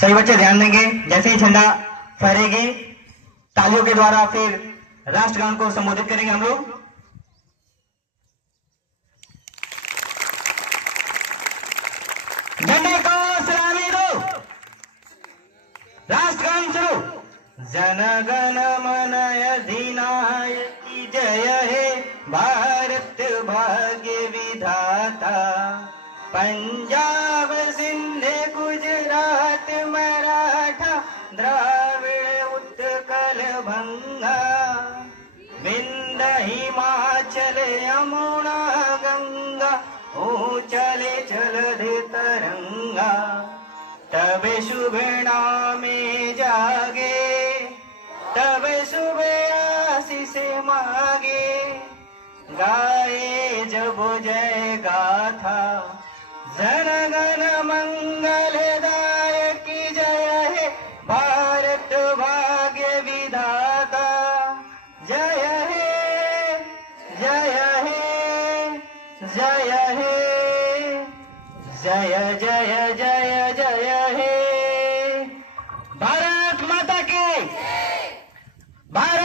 सभी बच्चे ध्यान देंगे, जैसे ही झंडा फहरेगी तालियों के द्वारा फिर राष्ट्रगान को संबोधित करेंगे हम लोग। झंडे को सलामी दो, राष्ट्रगान शुरू। जन गण मन अधिनायक जय हे, भारत भाग्य विधाता। पंजाब सिंध गुजरात मराठा द्राविड़ उत्कल भंगा। विंध्य हिमाचल यमुना गंगा, ऊंचले चलधि तरंगा। तब शुभ नामे जागे, तब शुभ आशीष मागे। गाए जब जय गाथा, जन गण मंगलदायक जय हे, भारत भाग्य विधाता। जय हे जय हे जय हे, जय जय जय जय हे। भारत माता की भारत